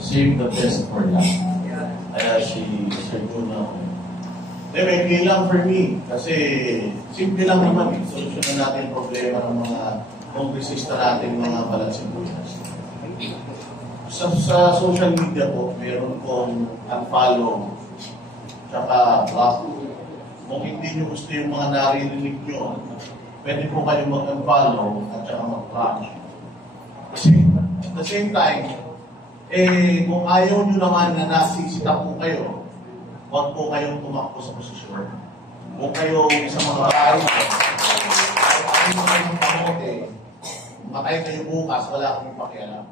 save the best for last. Kaya si Sir Juno, may bilang for me, kasi simple lang naman, solusyonan natin yung problema ng mga kongresista natin, mga balansibulas. Sa social media po, meron pong unfollow, tsaka block. Kung hindi nyo gusto yung mga naririnig nyo, pwede po kayo mag-unfollow at tsaka mag-block. Kasi at the same time, kung ayaw nyo naman na nasisita po kayo, huwag po kayong tumakbo sa posisyon. Kung kayo sa mga bahay, kahit ano kayong kamote, matay kayo bukas, wala akong pakialam.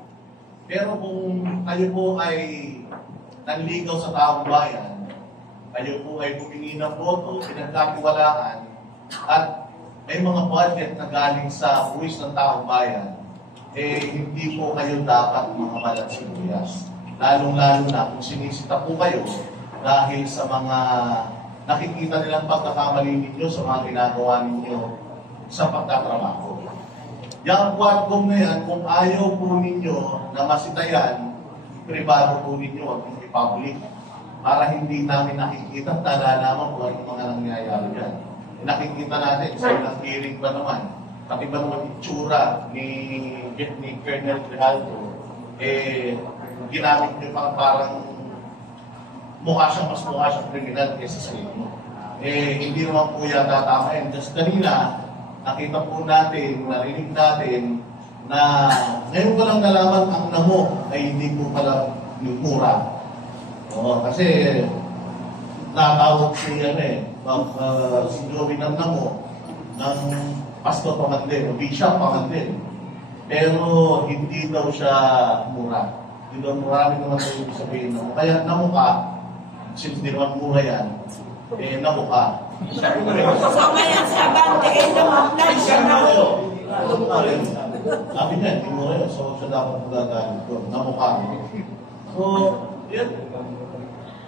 Pero kung kayo po ay nanligaw sa taong bayan, kayo po ay humingi ng boto, pinagkatiwalaan, at may mga budget na galing sa buwis ng taong bayan, hindi po kayo dapat mga malansibuyas. Lalong-lalo na kung sinisita po kayo dahil sa mga nakikita nilang pagkakamali ninyo sa mga ginagawa ninyo sa pagtatrabaho. Yung quadcom na yan, kung ayaw po ninyo na masitayan, privado po ninyo, huwag mong i-public. Para hindi namin nakikita at nalalaman kung ano mga nangyayari yan. Nakikita natin, sa ilang hearing ba naman, pati ba naman itsura ni Colonel Grijaldo, ginamit nyo parang mukha siyang kriminal kaysa sa inyo. Hindi naman po yata tama yan. Just kanina, nakita po natin, narinig natin, na ngayon ko lang nalaman ang namo ay hindi po pala mura. Kasi natawag si si Joey ng namo ng pastor pamandin, o bishop pamandin. Pero hindi daw siya mura. Hindi daw marami naman tayo sabihin namo. Kaya namo ka, since di naman mura yan, namo ka. So ngayon sa abante, namamlan siya na. Sabi niya, hindi mura yun. So siya dapat magagalit ko. Namo ka. So, yan.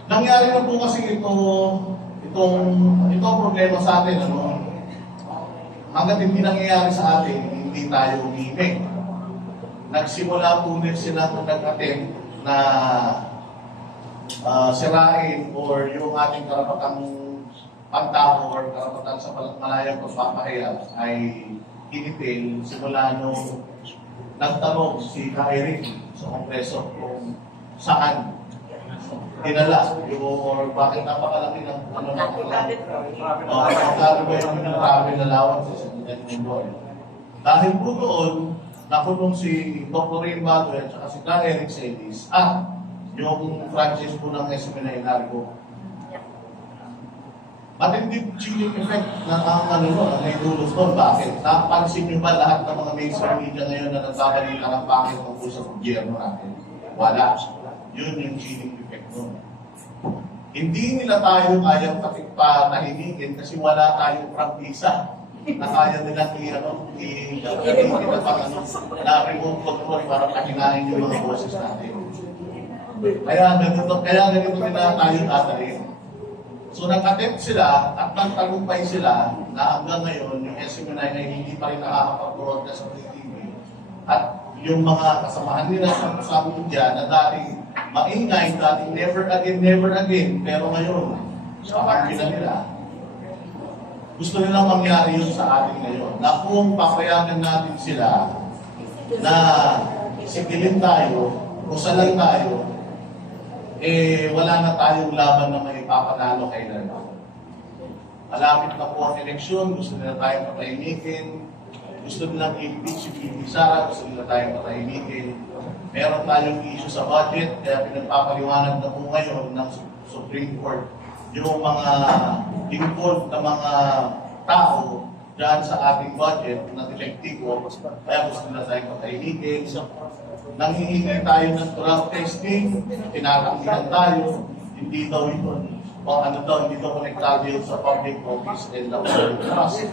Nangyari na po kasi itong problema sa atin, hanggat hindi nangyayari sa atin, hindi tayo umimik. Nagsimula po ulit sila kung nag-attempt na sirain or yung ating karapatang pagtao or karapatan sa malayang pagpapahayag ay initil simula nung nagtanong si Eric sa Kongreso kung saan dinala or bakit napakalaki ng magkano ba yung travel allowance sa Senador. Dahil po doon, nakulong si Dr. Ray Bato at saka si Eric Celis at yung franchise po ng SMNA Largo. Matindi chilling effect na ang naidulos doon. Bakit? Napansin nyo ba lahat ng mga mainstream media ngayon na nagbabalita ng bakit tungkol sa gobyerno natin? Wala. Yun yung chilling effect doon. Hindi nila tayo kayang patahimikin kasi wala tayong prangkisa na kaya nilang i-gamitin na remote control para pahinahin yung mga boses natin. Kaya ganito nila tayo tatalin. So nag-attempt sila at nagtagumpay sila na hanggang ngayon yung SMNI ay hindi pa rin nakakapag-broadcast sa TV. At yung mga kasamahan nila sa media na dating maingay, dating never again, pero ngayon, sa pagkina nila, gusto nilang mangyari yun sa atin ngayon. Na kung papayagan natin sila na sigilin tayo, kusalan tayo, wala na tayong laban na may papanalo kay Lalo. Malapit na po ang eleksyon, gusto nila tayong patahimikin, gusto nilang i-impeach si Bibi Sara, gusto nila tayong patahimikin. Meron tayong issue sa budget, kaya pinagpapaliwanag na po ngayon ng Supreme Court yung mga involved na mga tao dyan sa ating budget na epektibo, kaya gusto nila tayong patahimikin. Nanghihingi tayo ng draft testing, tinatanggihan tayo, hindi daw ito, hindi daw konektado yun sa public office and the public trust.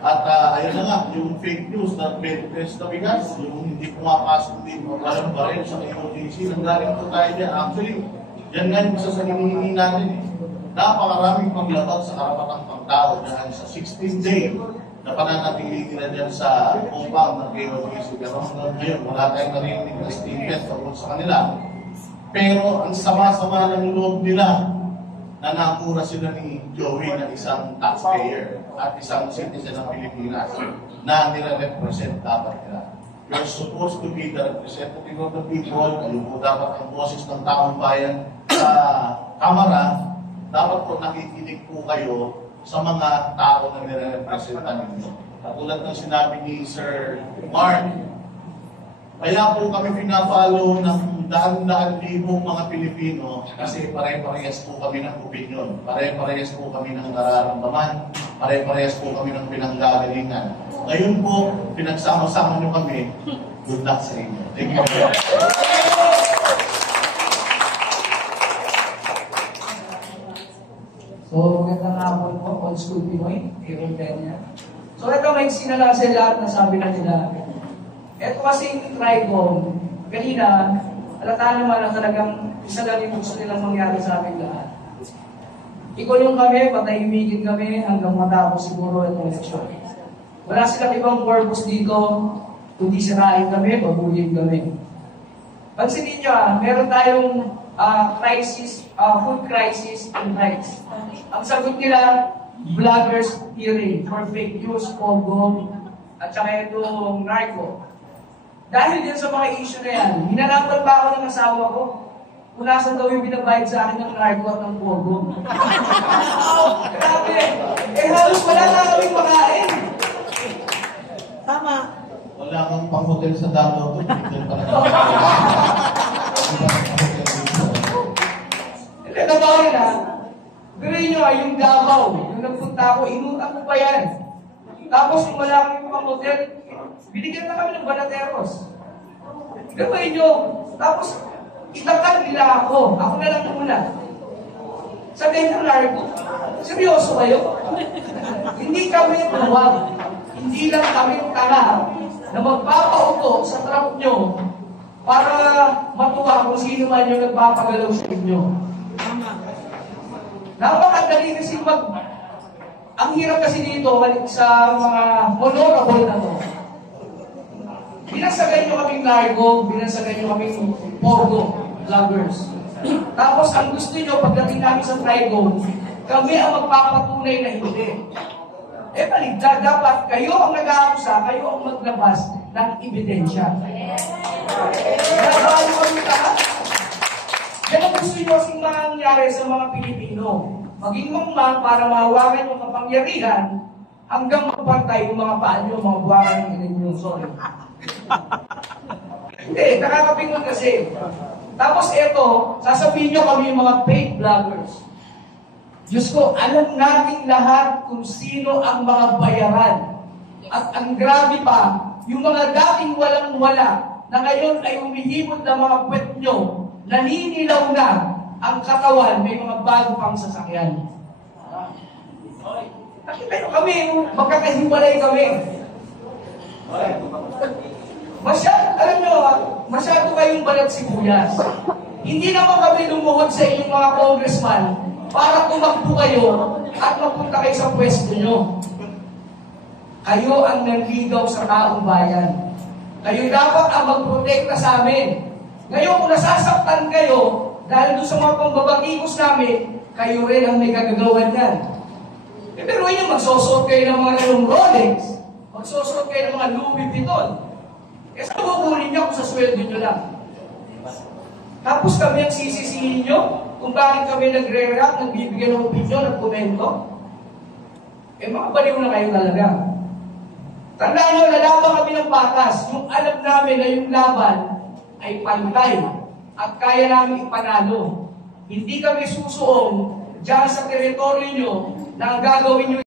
At ayun na nga, yung fake news na 20 pesos na bigas, yung hindi pumapasok, hindi pumapasok pa rin sa EOGC, nanggaling po tayo dyan. Actually, yan nga yung isa sa hinihingi natin. Napakaraming paglabag sa karapatang pagtao dahil sa 16th day na pananatili nila dyan sa compound ng KOJC. Pero hanggang ngayon, wala tayong narinig na statement tungkol sa kanila. Pero ang sama-sama ng loob nila na nakura sila ni Joey na isang taxpayer at isang citizen ng Pilipinas na nire-represent dapat nila. You're supposed to be the representative of the people. Kayo po dapat ang boses ng taong bayan sa Kamara. Dapat po nakikinig po kayo sa mga tao na nire-representan ninyo. Katulad ng sinabi ni Sir Mark, kaya po kami pinafollow ng daan-daan libong mga Pilipino kasi pare-parehas po kami ng opinion, pare-parehas po kami ng nararamdaman, pare-parehas po kami ng pinanggagalingan. Ngayon po, pinagsama-sama nyo kami, good luck sa inyo. Thank you very much. So, magandang hapon po, old school Pinoy, Aaron Peña. So, ito may sinala sa lahat na sabi na nila. Ito kasing Tricom, kanina, alata naman na talagang isa lang yung gusto nilang mangyari sa aming lahat. Ikulong kami, patahimikin kami hanggang matapos siguro itong eleksyon. Wala silang ibang purpose dito, kundi sirain kami, pabulin kami. Pansinin nyo, meron tayong crisis, food crisis and rights. Ang sagot nila, vloggers hearing for fake news, pogo, at saka itong narco. Dahil din sa mga issue na yan, hinanapan pa ako ng asawa ko kung nasan daw yung binabayad sa akin ng narco at ng pogo. Grabe! Halos wala na kaming makain. Tama. Wala kang pang-hotel sa Davao. Hotel pa na. Hindi, totoo yun ha. Pero yun yung Davao, yung nagpunta ako, inutang ko pa yan. Tapos yung wala kami pang hotel, binigyan na kami ng banateros. Gawin nyo. Tapos, itakal nila ako. Ako na lang muna. Sabihin ng narco, seryoso kayo? Hindi kami tuwag. Hindi lang kami tanga na magpapauto sa trap nyo para matuwa kung sino man yung nagpapagalaw sa inyo. Napakadali kasi ang hirap kasi dito sa mga honorable na to. Binasagan nyo kaming narco, binasagan nyo kaming pogo, vloggers. Tapos ang gusto nyo, pagdating namin sa Trigon, kami ang magpapatunay na hindi. Baligtad, dapat kayo ang nag-aakusa, kayo ang maglabas ng ebidensya. Nagbago kami lahat. Yan ang gusto nyo kasing mangyari sa mga Pilipino. Maging mangmang para mahawakan yung kapangyarihan hanggang mapantay yung mga paan nyo, mga buwangan ng inyong sorry. Hindi, nakakapingon kasi. Tapos eto, sasabihin nyo kami yung mga fake vloggers. Diyos ko, alam natin lahat kung sino ang mga bayaran. At ang grabe pa, yung mga dating walang-wala na ngayon ay umihimot na mga puwet nyo, naninilaw na ang katawan, may mga bago pang sasakyan. Nakita nyo kami, magkakahiwalay kami. Alam nyo, masyado kayong balat sibuyas. Hindi naman kami lumuhod sa inyong mga congressman para tumakbo kayo at mapunta kayo sa pwesto nyo. Kayo ang nanligaw sa taong bayan. Kayo dapat ang magprotekta sa amin. Ngayon, kung nasasaktan kayo dahil doon sa mga pambabagikos namin, kayo rin ang may gagagawan yan. Pero yun, magsusuot kayo ng mga ganong Rolex, magsusuot kayo ng mga Louis Vuitton. Saan kukunin nyo kung sa sweldo nyo lang? Tapos kami ang sisisihin nyo kung bakit kami nagre-react, nagbibigyan ng opinion at komento. Mga baliw na kayo talaga. Tandaan nyo, lalaban kami ng patas. Yung alam namin na yung laban ay pantay at kaya namin ipanalo. Hindi kami susuong dyan sa teritoryo nyo na ang gagawin nyo